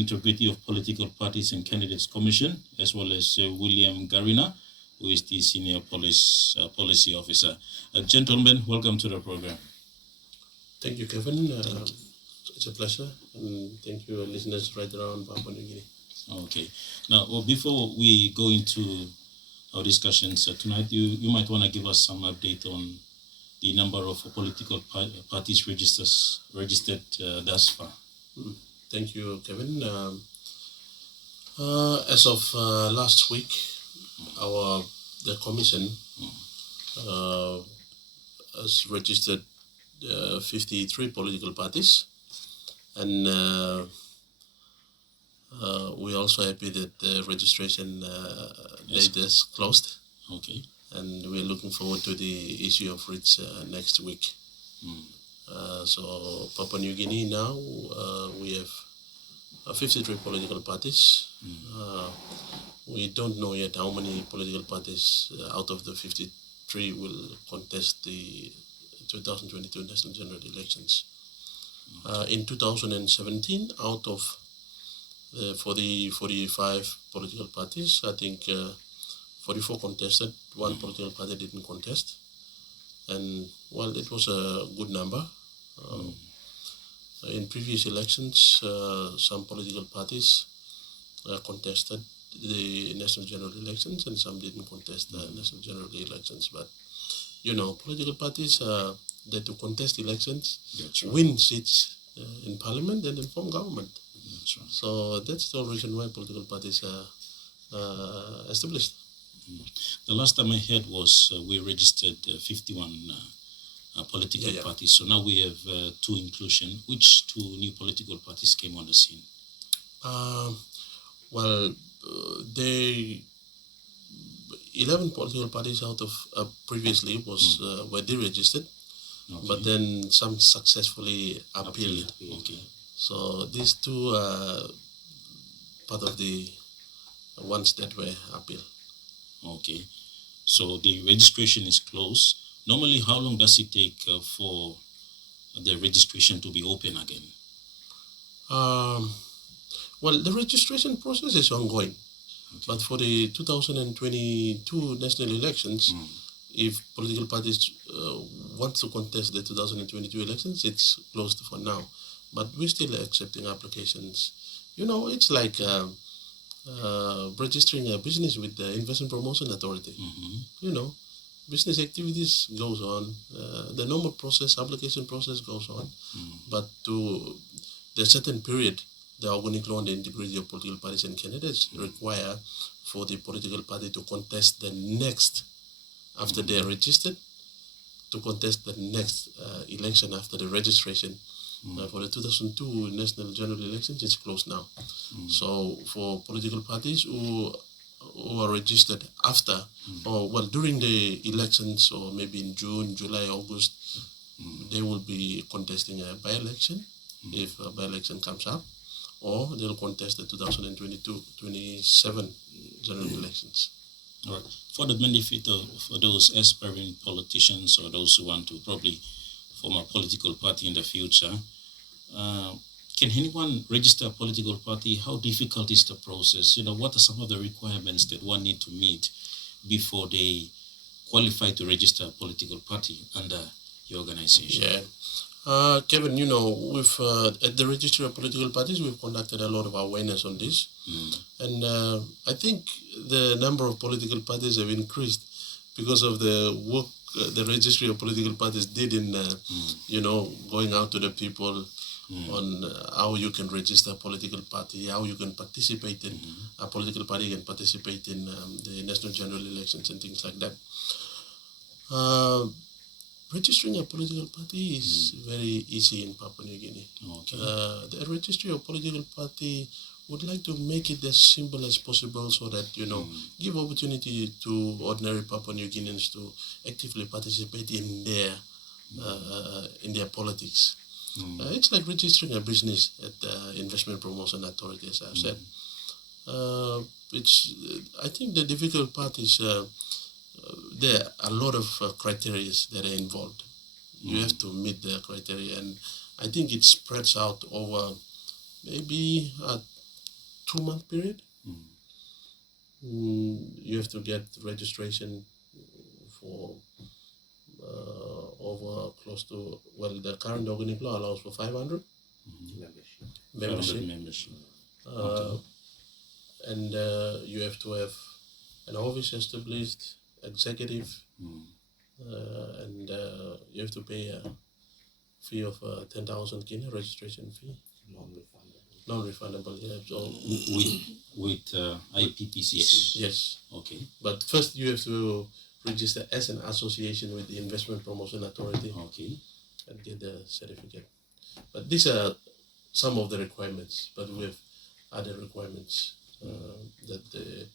Integrity of Political Parties and Candidates Commission, as well as William Garena, who is the Senior Policy Officer. Gentlemen, welcome to the program. Thank you, Kevin. It's a pleasure, and thank you, listeners right around Papua New Guinea. Okay. Now, before we go into our discussions tonight, you might want to give us some update on the number of political parties registered thus far. Thank you, Kevin. As of last week, the commission has registered 53 political parties, and we're also happy that the registration date is closed. Okay. And we're looking forward to the issue of writs next week. So Papua New Guinea now, we have 53 political parties. We don't know yet how many political parties out of the 53 will contest the 2022 National General Elections. In 2017, out of the 45 political parties, I think 44 contested, one political party didn't contest. And, well, it was a good number. In previous elections, some political parties contested the National General Elections and some didn't contest the National General Elections. But, political parties, they to contest elections, win seats in parliament and then form government. That's right. So that's the reason why political parties are established. The last time I heard was we registered 51 political parties. So now we have two inclusion. Which two new political parties came on the scene? Well, 11 political parties out of previously were deregistered, but then some successfully appealed. Okay. So these two are part of the ones that were appealed. Okay, so the registration is closed. Normally, how long does it take for the registration to be open again? Well, the registration process is ongoing. Okay. But for the 2022 national elections, if political parties want to contest the 2022 elections, it's closed for now. But we're still accepting applications. It's like registering a business with the Investment Promotion Authority. Business activities goes on. The normal process, application process goes on. But to the certain period, the organic law and the integrity of political parties and candidates require for the political party to contest the next, after they are registered, to contest the next election after the registration. For the 2002 National General Elections, it's closed now. So for political parties who are registered after, during the elections, or maybe in June, July, August, they will be contesting a by-election if a by-election comes up, or they'll contest the 2022-27 general elections. All right. For the benefit of those aspiring politicians or those who want to probably form a political party in the future, can anyone register a political party? How difficult is the process? What are some of the requirements that one need to meet before they qualify to register a political party under your organization? Yeah. Kevin, we've at the Registry of Political Parties, we've conducted a lot of awareness on this. And I think the number of political parties have increased because of the work the Registry of Political Parties did in, going out to the people on how you can register a political party, how you can participate in a political party and participate in the National General Elections and things like that. Registering a political party is very easy in Papua New Guinea. Okay. The Registry of Political Party would like to make it as simple as possible so that, give opportunity to ordinary Papua New Guineans to actively participate in their politics. It's like registering a business at the Investment Promotion Authority, as I've said. I think the difficult part is there are a lot of criteria that are involved. You have to meet the criteria, and I think it spreads out over maybe 2-month period. You have to get registration for over close to, well, the current organic law allows for 500 membership. Okay. And you have to have an office established, executive, and you have to pay a fee of 10,000 kina registration fee. Non-refundable, yeah. So with IPPCC. Yes. Okay. But first you have to register as an association with the Investment Promotion Authority. Okay. And get the certificate. But these are some of the requirements, but we have other requirements that the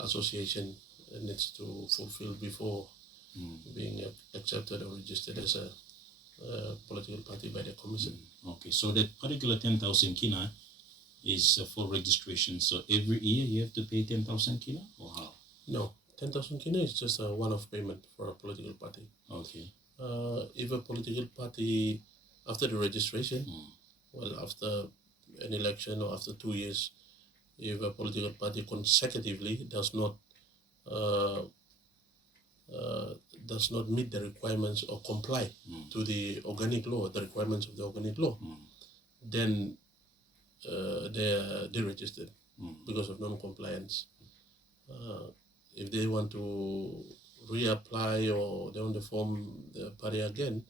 association needs to fulfill before being accepted or registered as a political party by the commission. Okay, so that particular 10,000 kina is for registration. So every year you have to pay 10,000 kina, or how? No, 10,000 kina is just a one-off payment for a political party. Okay. If a political party, after the registration, well, after an election or after 2 years, if a political party consecutively does not meet the requirements or comply to the organic law, the requirements of the organic law, then they are deregistered because of non-compliance. If they want to reapply or they want to form the party again,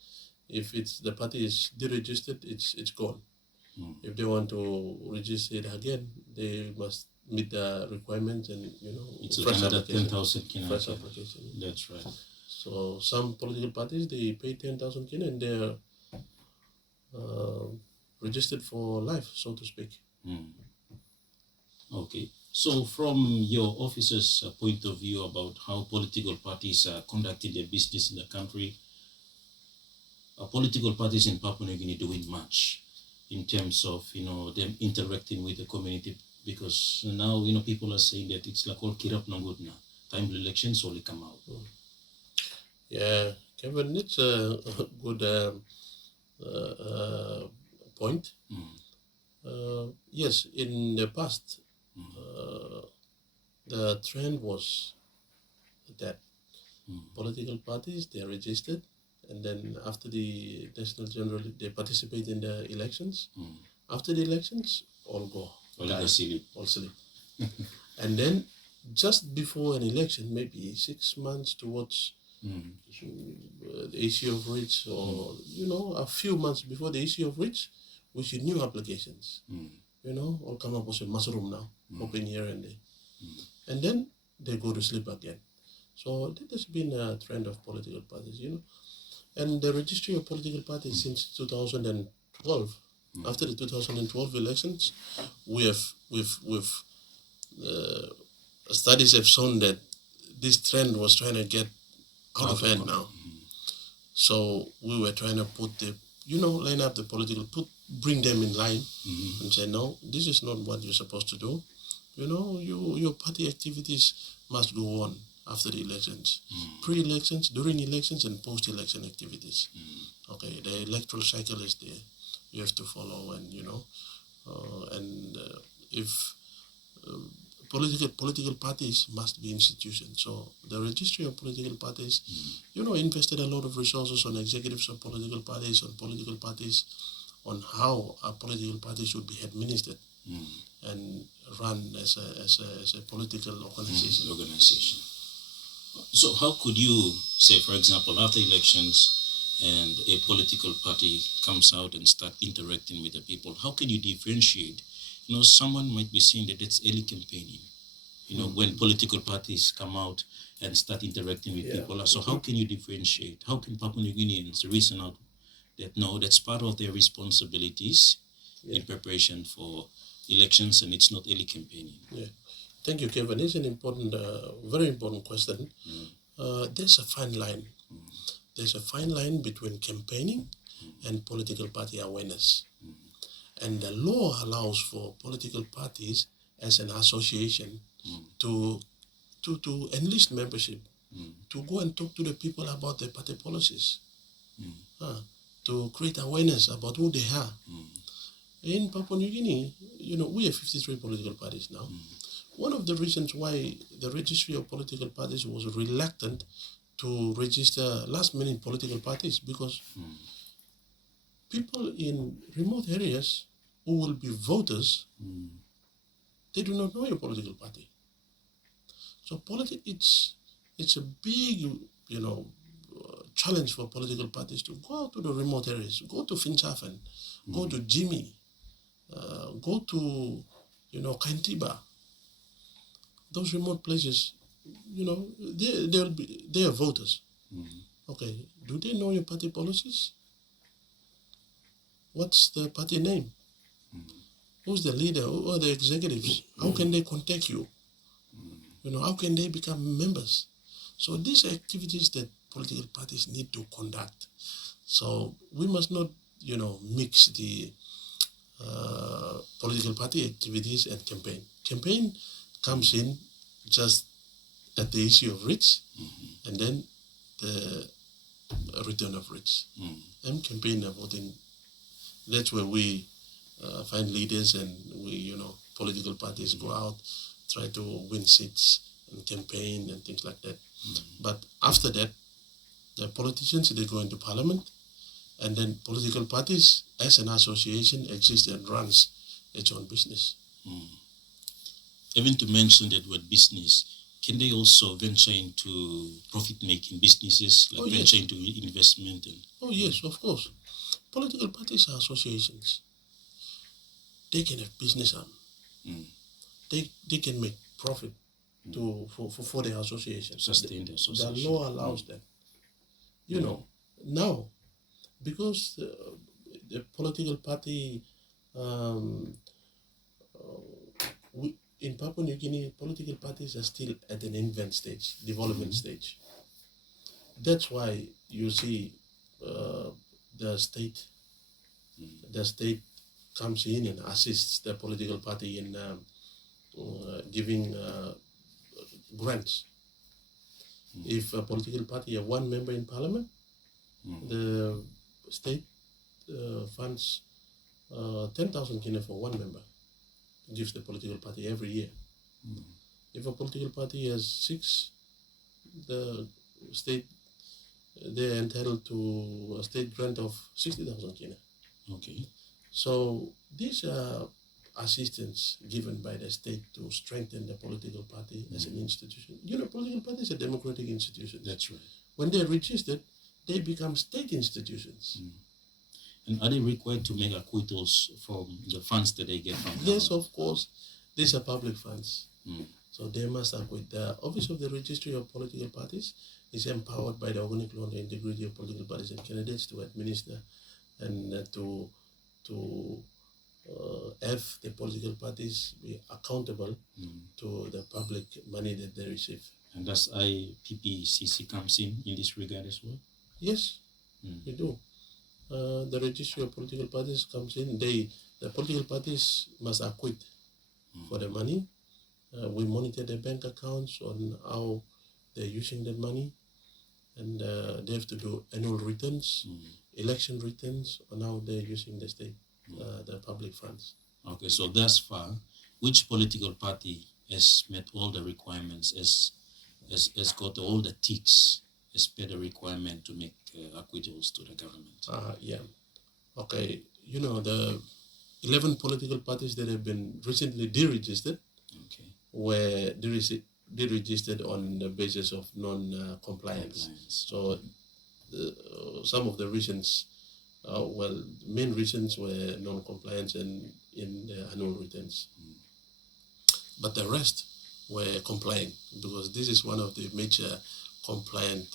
if the party is deregistered, it's gone. If they want to register it again, they must meet the requirements and it's fresh another application. 10,000 kina. Fresh application. That's right. So some political parties, they pay 10,000 kina and they're registered for life, so to speak. Okay. So from your officer's point of view about how political parties are conducting their business in the country, political parties in Papua New Guinea doing much in terms of them interacting with the community, because now people are saying that it's like all kirap nangutna, timely elections only come out. Yeah, Kevin, it's a good point. Yes, in the past, the trend was that political parties, they are registered, and then after the National General, they participate in the elections. After the elections, all go. All sleep. And then just before an election, maybe 6 months towards the issue of writs, or a few months before the issue of writs, we see new applications. All come up with a mushroom now, open here and there. And then they go to sleep again. So that has been a trend of political parties, And the registry of political parties since 2012, after the 2012 elections, studies have shown that this trend was trying to get out of hand now. So we were trying to put line up the political, bring them in line and say, no, this is not what you're supposed to do. Your party activities must go on after the elections, pre-elections, during elections, and post-election activities. Okay, the electoral cycle is there. You have to follow, and if political parties must be institutions. So the registry of political parties, invested a lot of resources on executives of political parties, on how a political party should be administered and run as a political organization. So how could you say, for example, after elections and a political party comes out and start interacting with the people, how can you differentiate? Someone might be saying that it's early campaigning, when political parties come out and start interacting with people. So how can you differentiate? How can Papua New Guineans reason out that, no, that's part of their responsibilities in preparation for elections and it's not early campaigning? Yeah. Thank you, Kevin. It's an important, very important question. There's a fine line. There's a fine line between campaigning and political party awareness. And the law allows for political parties as an association to enlist membership, to go and talk to the people about their party policies, to create awareness about who they are. In Papua New Guinea, we have 53 political parties now. One of the reasons why the registry of political parties was reluctant to register last-minute political parties because people in remote areas who will be voters, they do not know your political party. So it's a big, challenge for political parties to go to the remote areas, go to Finchafen, go to Jimmy, go to, Kaintiba. Those remote places, they are voters. Okay, do they know your party policies? What's the party name? Who's the leader? Who are the executives? How can they contact you? How can they become members? So these are activities that political parties need to conduct. So we must not, mix the political party activities and campaign. Campaign comes in just at the issue of writs and then the return of writs. And campaign and voting, that's where we find leaders and we, political parties go out, try to win seats and campaign and things like that. But after that, the politicians, they go into parliament, and then political parties as an association exists and runs its own business. Even to mention that word business, can they also venture into profit-making businesses, like venture into investment? Oh yes, of course. Political parties are associations. They can have business arm. They can make profit for their association. Sustain the association. The law allows that. Now, because the political party, in Papua New Guinea, political parties are still at an infant stage, development stage. That's why you see the state comes in and assists the political party in giving grants. If a political party has one member in parliament, the state funds 10,000 kina for one member, gives the political party every year. If a political party has 6, the state, they're entitled to a state grant of 60,000 kina. Okay. So these are assistance given by the state to strengthen the political party as an institution. Political parties are democratic institutions. That's right. When they're registered, they become state institutions. And are they required to make acquittals from the funds that they get from government? Yes, of course. These are public funds. So they must acquit. The Office of the Registry of Political Parties is empowered by the Organic Law on the Integrity of Political Parties and Candidates to administer and to have the political parties be accountable to the public money that they receive. And does IPPCC comes in this regard as well? Yes, we do. The registry of political parties comes in. The political parties must acquit for the money. We monitor their bank accounts on how they're using that money, and they have to do annual returns, election returns on how they're using the state, the public funds. Okay, so thus far, which political party has met all the requirements, has got all the ticks, has paid the requirement to make acquittals to the government? Yeah. Okay, the 11 political parties that have been recently deregistered were deregistered on the basis of non-compliance. So some of the reasons, main reasons were non-compliance and in the annual returns. But the rest were complying, because this is one of the major compliant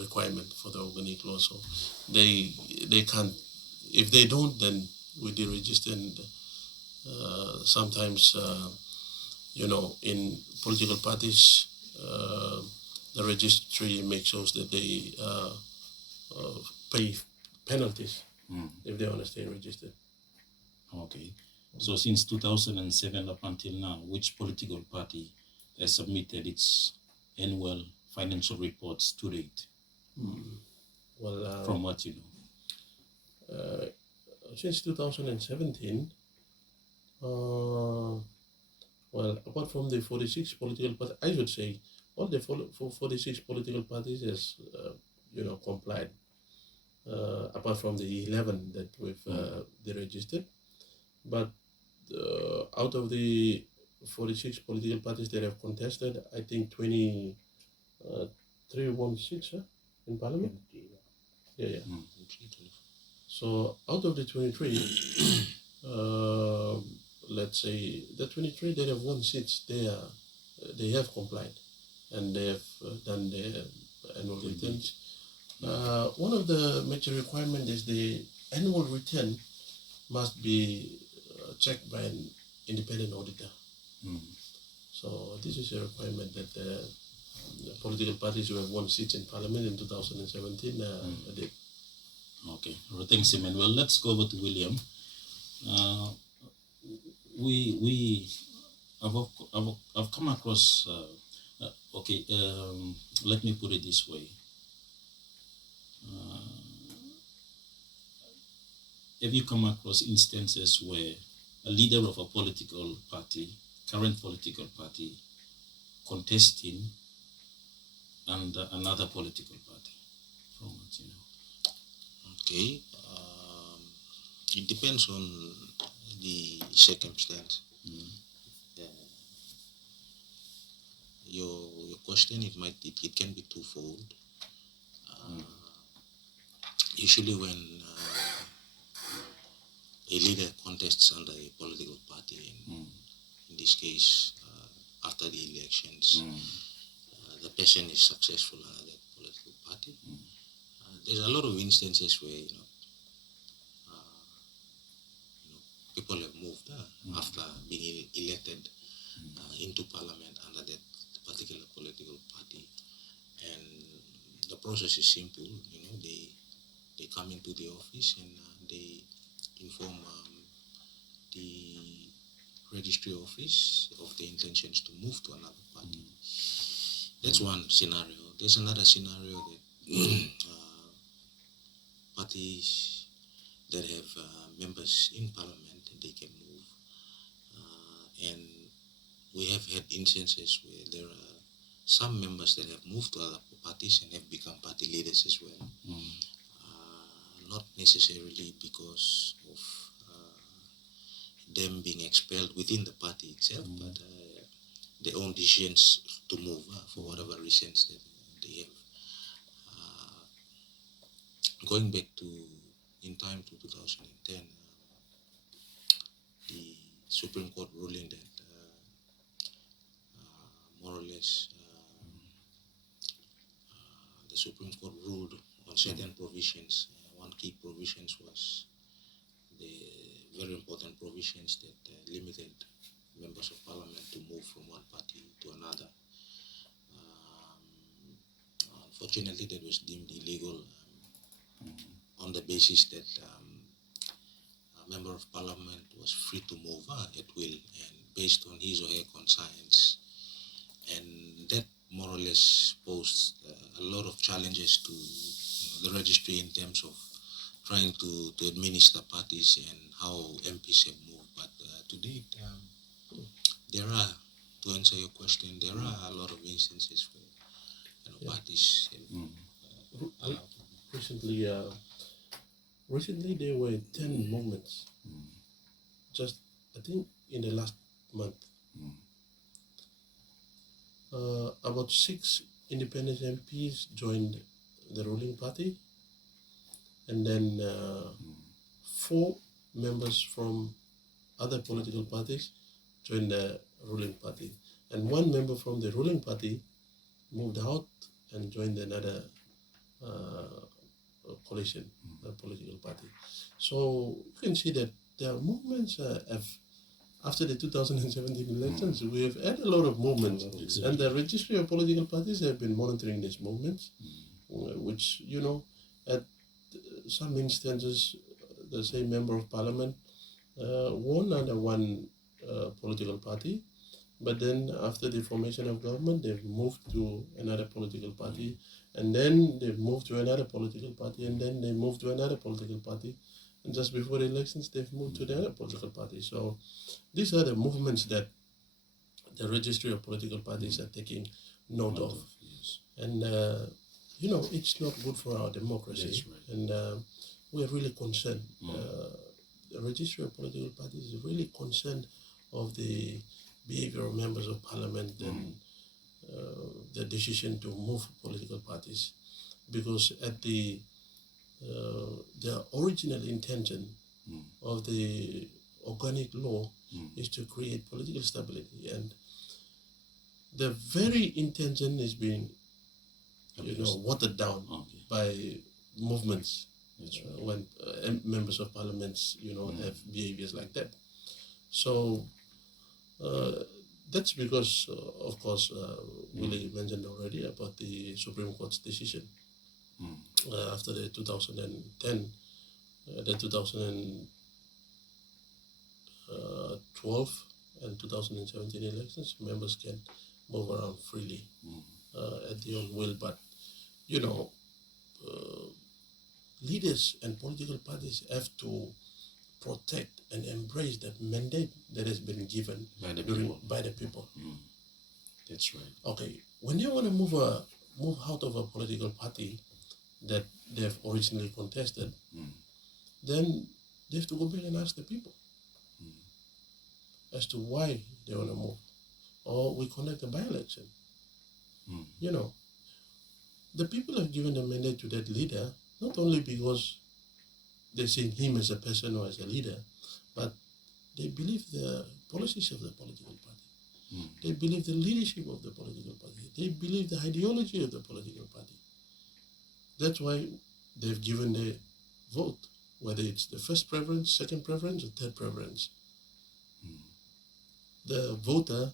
requirement for the organic law. So they can't, if they don't, then we deregister. And sometimes in political parties, the registry makes sure that they pay penalties if they want to stay registered. Okay. So since 2007 up until now, which political party has submitted its annual financial reports to date? Well, from what you know? Since 2017, Well, apart from the 46 political parties, I should say all the 46 political parties has, complied. Apart from the 11 that we've deregistered, but out of the 46 political parties that have contested, I think 23 won seats in parliament. Yeah. So out of the 23, let's say the 23 that have won seats, they have complied and they have done their annual returns. One of the major requirements is the annual return must be checked by an independent auditor. So this is a requirement that the political parties who have won seats in parliament in 2017 did. Okay, well, thanks, Emmanuel. Let's go over to William. I've come across. Let me put it this way. Have you come across instances where a leader of a political party, current political party, contesting and another political party? From what you know. Okay. It depends on the circumstance. Your question, it can be twofold. Usually when a leader contests under a political party, in this case, after the elections, the person is successful under that political party. There's a lot of instances where people have moved after being elected into parliament under that particular political party, and the process is simple. They come into the office and they inform the registry office of the intentions to move to another party. That's one scenario. There's another scenario that parties that have members in parliament, they can move. And we have had instances where there are some members that have moved to other parties and have become party leaders as well. Not necessarily because of them being expelled within the party itself, but their own decisions to move for whatever reasons that they have. Going back in time to 2010, the Supreme Court ruling that more or less the Supreme Court ruled on certain provisions. One key provisions was the very important provisions that limited members of parliament to move from one party to another. Unfortunately, that was deemed illegal on the basis that a member of parliament was free to move at will and based on his or her conscience. And that more or less posed a lot of challenges to the registry in terms of trying to administer parties and how MPs have moved. But to date, there are, to answer your question, there are a lot of instances where parties Recently there were 10 moments. Just, I think, in the last month. About 6 independent MPs joined the ruling party, and then 4 members from other political parties joined the ruling party, and 1 member from the ruling party moved out and joined another coalition, political party. So you can see that there are movements after the 2017 elections. We have had a lot of movements, and the registry of political parties have been monitoring these movements, which, at some instances, the same member of parliament won under one political party, but then after the formation of government, they've moved to another political party, and then they've moved to another political party, and then they moved to another political party, and just before the elections, they've moved to the other political parties. So these are the movements that the registry of political parties are taking note of. Yes. And, it's not good for our democracy. That's right. And we are really concerned. The registry of political parties is really concerned of the behavior of members of parliament and the decision to move political parties, because at the original intention of the organic law is to create political stability, and the very intention is being watered down by movements when members of parliaments have behaviors like that. So that's because, of course, Willie mentioned already about the Supreme Court's decision after the 2010, the 2012 and 2017 elections. Members can move around freely at their own will, but leaders and political parties have to protect and embrace that mandate that has been given by the people. That's right. Okay, when they want to move out of a political party that they've originally contested, then they have to go back and ask the people as to why they want to move, or we conduct a by-election. The people have given the mandate to that leader not only because they see him as a person or as a leader, but they believe the policies of the political party. They believe the leadership of the political party. They believe the ideology of the political party. That's why they've given the vote, whether it's the first preference, second preference, or third preference. The voter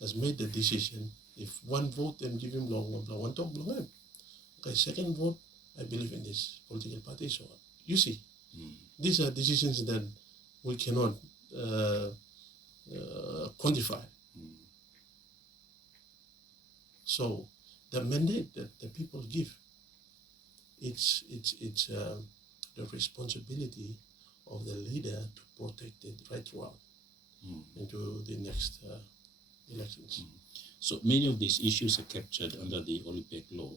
has made the decision. If one vote, then give him long, one talk, long. Okay, second vote, I believe in this political party. So you see, these are decisions that we cannot quantify. So the mandate that the people give, it's the responsibility of the leader to protect it right throughout into the next elections. So many of these issues are captured under the OLIPEC law.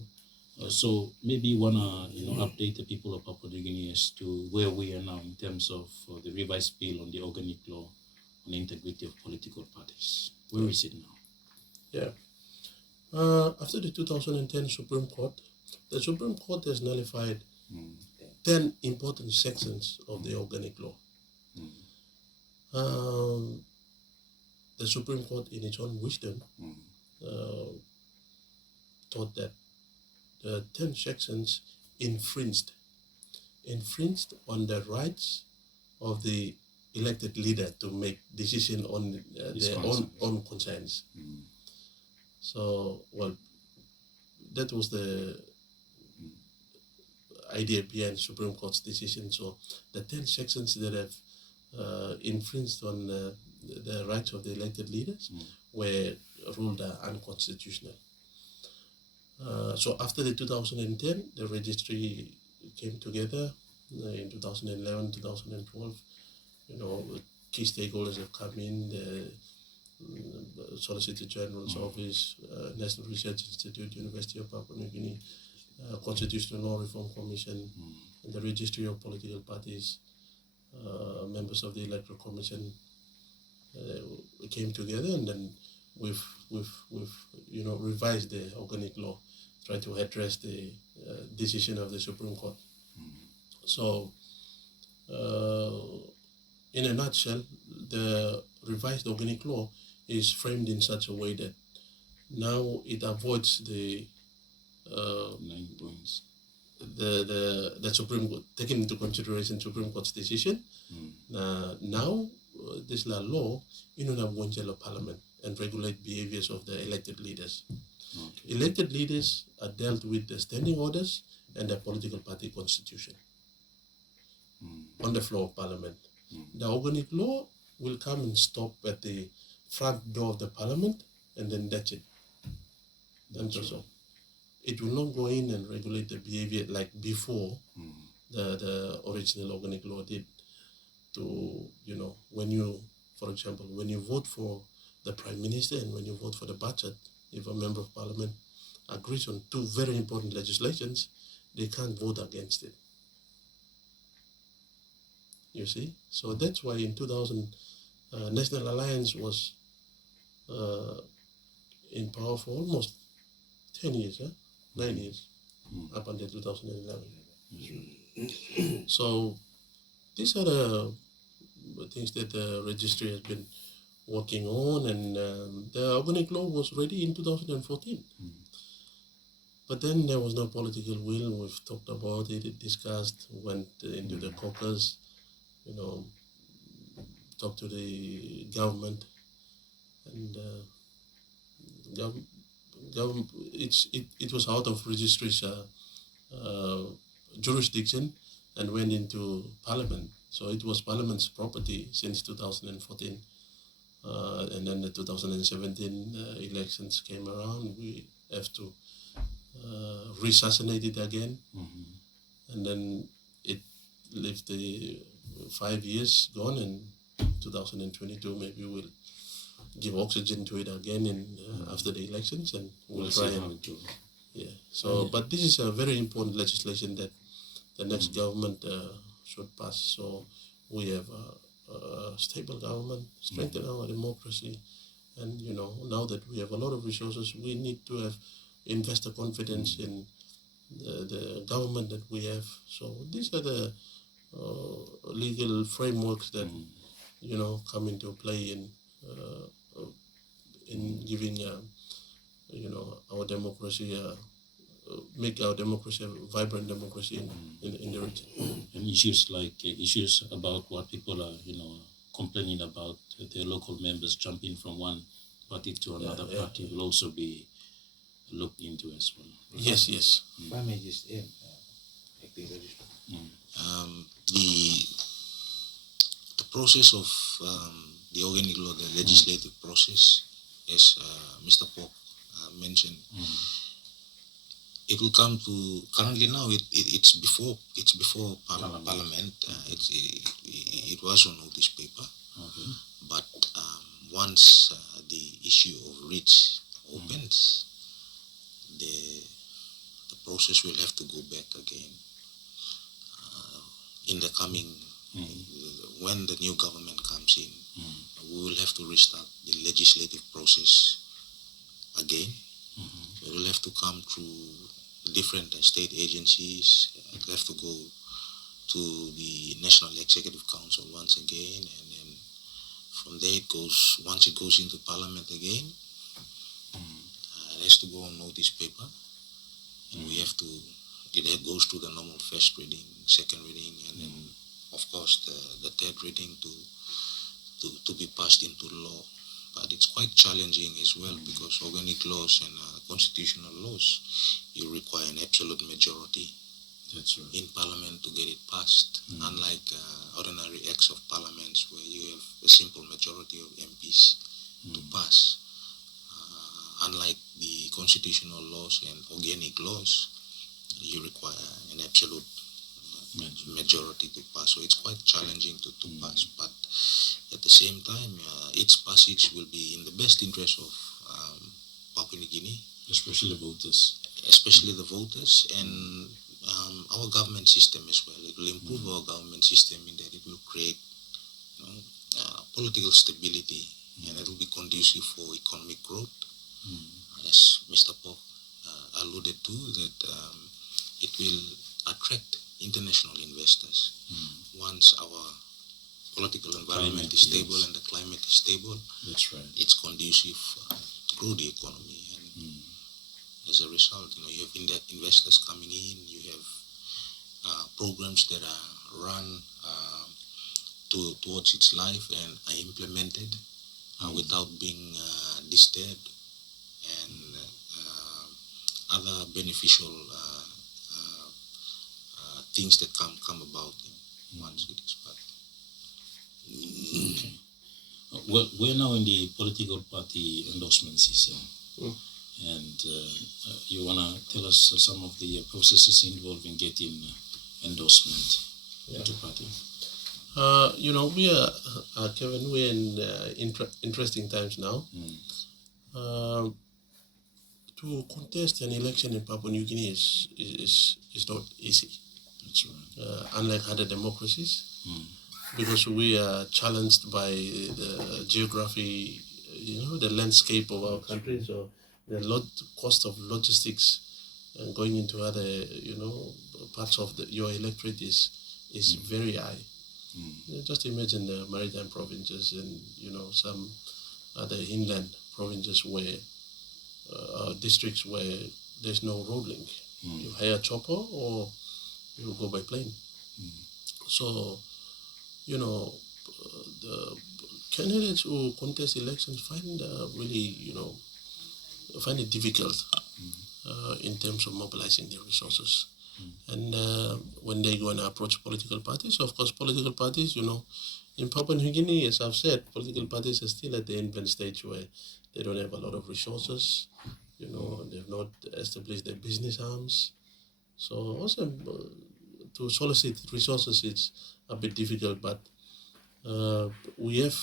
So maybe you wanna update the people of Papua New Guinea as to where we are now in terms of the revised bill on the organic law on the integrity of political parties. Where is it now? Yeah. After the 2010 Supreme Court, the Supreme Court has nullified 10 important sections of the organic law. The Supreme Court, in its own wisdom, thought that the 10 sections infringed on the rights of the elected leader to make decision on their own concerns. So, that was the idea behind Supreme Court's decision. So, the 10 sections that have infringed on the rights of the elected leaders were ruled unconstitutional. So after the 2010, the registry came together in 2011, 2012. Key stakeholders have come in, the Solicitor General's Office, National Research Institute, University of Papua New Guinea, Constitutional Law Reform Commission, and the Registry of Political Parties, members of the Electoral Commission. We came together, and then we've revised the organic law, try to address the decision of the Supreme Court. So, in a nutshell, the revised organic law is framed in such a way that now it avoids the 9 points. The Supreme Court, taking into consideration Supreme Court's decision. Now, this law, won't Parliament and regulate behaviors of the elected leaders. Okay. Elected leaders are dealt with the standing orders and the political party constitution on the floor of Parliament. The organic law will come and stop at the front door of the Parliament, and then that's it. That's all. It will not go in and regulate the behavior like before, the original organic law did to, when you, for example, when you vote for the Prime Minister and when you vote for the budget, if a member of parliament agrees on two very important legislations, they can't vote against it. You see? So that's why in 2000, National Alliance was in power for almost 10 years, 9 years, up until 2011. So these are the things that the registry has been working on, and the organic law was ready in 2014. But then there was no political will. We've talked about it, discussed, went into the caucus, talked to the government, and it was out of registry's jurisdiction and went into parliament. So it was parliament's property since 2014. And then the 2017 elections came around. We have to resuscitate it again. And then it lived the 5 years gone, and 2022 maybe we'll give oxygen to it again after the elections, and we'll try and but this is a very important legislation that the next government should pass. So we have a stable government, strengthen our democracy, and now that we have a lot of resources, we need to have investor confidence in the government that we have. So these are the legal frameworks that come into play in giving our democracy make our democracy a vibrant democracy in the region. And issues about what people are complaining about, their local members jumping from one party to another party will also be looked into as well. Yes. If I may just add, acting registrar. The process of the organic law, the legislative process, as Mr. Pok mentioned, it will come to, currently now it's before Parliament. It was on notice paper, but once the issue of REACH opens, the process will have to go back again in the coming, when the new government comes in, we will have to restart the legislative process again. We will have to come through different state agencies. It will have to go to the National Executive Council once again, and then from there once it goes into Parliament again, it has to go on notice paper, and it goes to the normal first reading, second reading, and then of course the third reading to be passed into law. But it's quite challenging as well, because organic laws and constitutional laws, you require an absolute majority in Parliament to get it passed. Unlike ordinary acts of parliaments, where you have a simple majority of MPs to pass. Unlike the constitutional laws and organic laws, you require an absolute majority to pass. So it's quite challenging to pass. But at the same time, its passage will be in the best interest of Papua New Guinea. Especially voters. Especially the voters, and our government system as well. It will improve our government system in that it will create political stability, and it will be conducive for economic growth. As Mr. Pok alluded to, that it will attract international investors. Once our political environment is stable and the climate is stable, that's right, it's conducive to grow the economy. And as a result, you have investors coming in, you have programs that are run towards its life and are implemented without being disturbed, and other beneficial things that come about once it is passed. Well, we're now in the political party endorsement season, and you want to tell us some of the processes involved in getting endorsement into party? We are, Kevin, we're in interesting times now. To contest an election in Papua New Guinea is not easy. That's right. Unlike other democracies, because we are challenged by the geography, the landscape of our country. So the cost of logistics and going into other, parts of your electorate is very high. Just imagine the maritime provinces and some other inland provinces where districts where there's no road link. You hire a chopper or you go by plane. So the candidates who contest elections find find it difficult in terms of mobilizing their resources. And when they go and approach political parties, of course, political parties, in Papua New Guinea, as I've said, political parties are still at the infant stage where they don't have a lot of resources. They've not established their business arms. So also to solicit resources, it's a bit difficult, but we have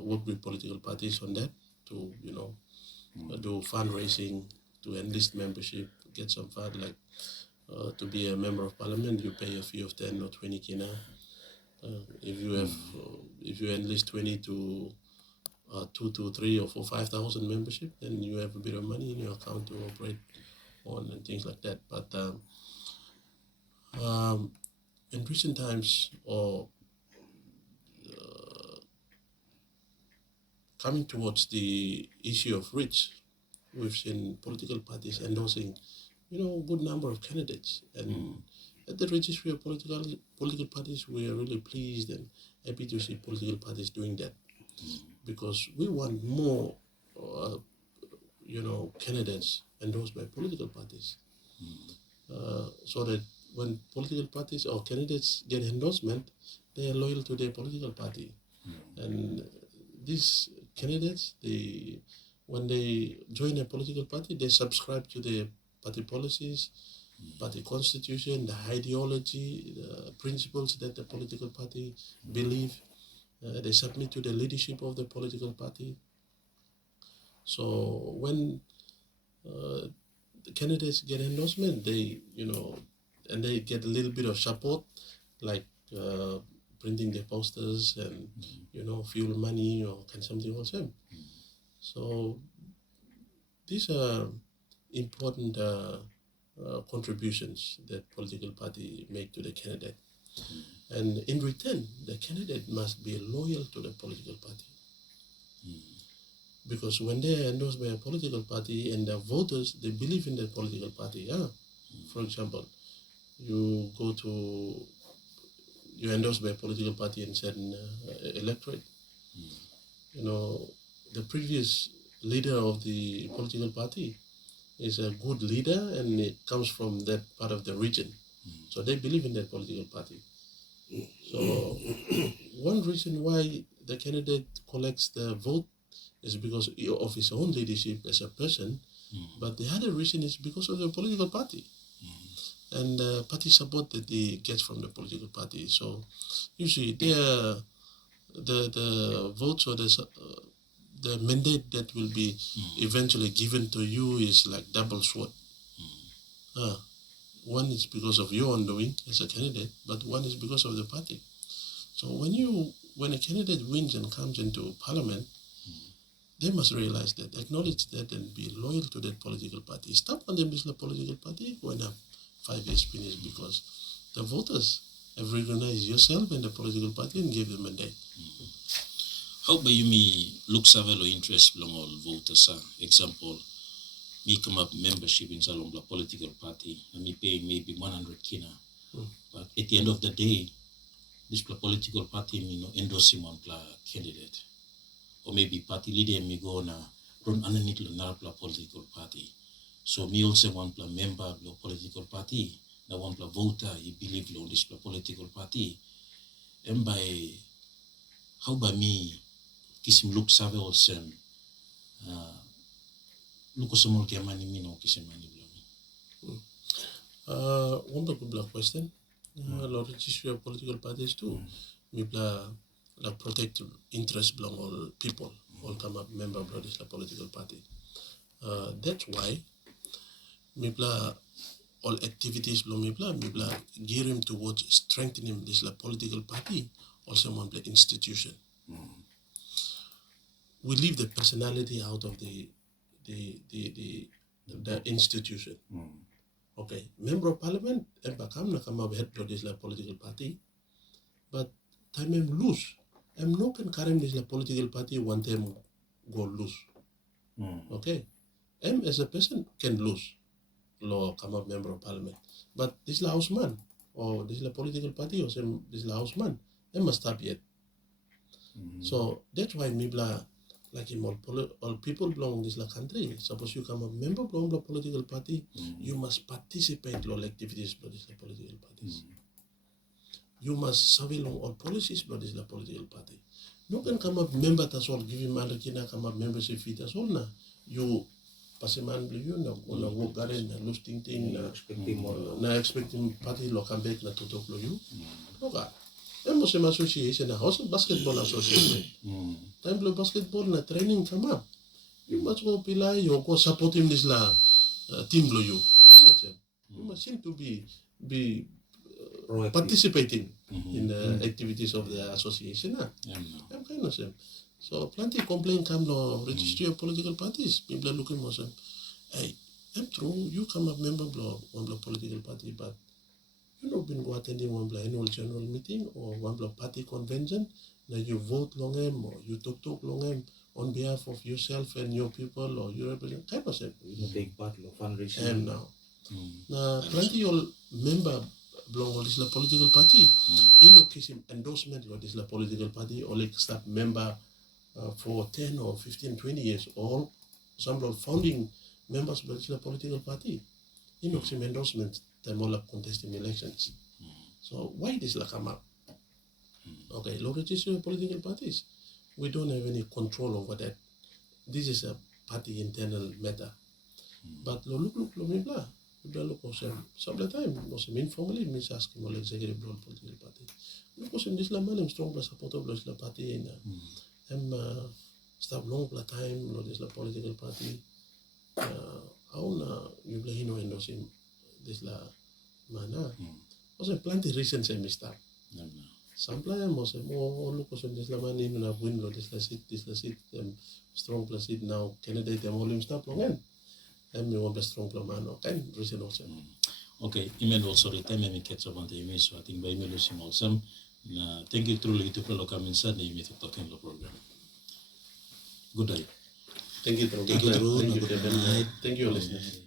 worked with political parties on that to, do fundraising, to enlist membership, get some fund, like to be a member of parliament, you pay a fee of 10 or 20 kina. If you enlist 20 to 2 to 3 or 4, 5,000 membership, then you have a bit of money in your account to operate on and things like that. But in recent times, or coming towards the issue of reach, we've seen political parties endorsing, good number of candidates. And at the registry of political parties, we are really pleased and happy to see political parties doing that, because we want more, candidates endorsed by political parties, so that when political parties or candidates get endorsement, they are loyal to their political party. And these candidates, when they join a political party, they subscribe to the party policies, party constitution, the ideology, the principles that the political party believe. They submit to the leadership of the political party. So when the candidates get endorsement, they, and they get a little bit of support, like printing their posters and, fuel money or can something else happen. So these are important contributions that political party make to the candidate. And in return, the candidate must be loyal to the political party. Because when they are endorsed by a political party and the voters, they believe in the political party. For example, you're endorsed by a political party in certain electorate. The previous leader of the political party is a good leader and it comes from that part of the region. So they believe in that political party. So one reason why the candidate collects the vote is because of his own leadership as a person, but the other reason is because of the political party and the party support that he gets from the political party. So usually the votes or the mandate that will be eventually given to you is like double sword. One is because of your undoing as a candidate, but one is because of the party. So when a candidate wins and comes into parliament, they must realize that, acknowledge that, and be loyal to that political party. Stop on the Muslim political party when 5 years finished, because the voters have recognized yourself and the political party and gave them a mandate. How about you look savelo interest belong all voters? Example, me come up membership in Salombla political party and me pay maybe 100 kina. But at the end of the day, this political party endorse him on candidate. Or maybe party leader me go na run underneath the political party. So me also want to member of the political party, na want to voter, he believe in this political party. And how by me, kisim look save also, look also more kemani me no kisim mani One good question. Law registry of political parties too. Mipla la protect interest belong all people, all come up member of this la political party. That's why Mipla all activities belong Mipla gear him towards strengthening this la political party, also one play institution. We leave the personality out of the institution. Okay, member of parliament, come up head to this la political party, but time em lose. Em no can carry this la political party one time go lose. Okay, em as a person can lose. Law come up member of parliament, but this la houseman or this la political party or this la houseman, em must stop yet. So that's why Mibla, like in all people belong in this la country. Suppose you come a member belong the political party, you must participate in activities of this la political parties. You must survey all policies of this la political party. You can come up member that's all give him kina come up membership fee that's all na. You paseman you na work Garena lose thing na expecting party lo come back na tutok lo you. Okay. Emo sem association na house basketball association. Time lo basketball na training come up. You must go pilai you go support him this la team lo you. You must seem to be participating in the activities of the association. I'm kind of same. So plenty complaint come to registry of political parties. People are looking for some. Hey, I'm true. You come up member of one political party, but you not been go attending one annual general meeting or one party convention. Now you vote long him or you talk long him on behalf of yourself and your people or you represent kind of same. You take part of fundraising. And now plenty all member belong to this political party. In no case endorsement of this political party or like staff member for 10 or 15, 20 years, all some of founding members of this political party. In no case endorsement, them all up contesting elections. So why this la come up? Okay, law registry of political parties. We don't have any control over that. This is a party internal matter. But look, blah. Look, some of the time, informally, Miss asking all executive role political party. Because in this man, I'm strong supporter of this party and I'm stop long time, this political party. I wanna you play endorsing this la mana. Also, plenty reasons I missed up. Some players also look this la man in a window, this la seat, strong plus seat now, candidate them all stop long end. And we want a strong man, okay? Reason also. Okay, Emmanuel, sorry, time I catch up on the email, so I think by email is awesome. Thank you truly to follow coming Sunday with the talking the program. Good day. Thank you, Thank you, Thank you, listeners.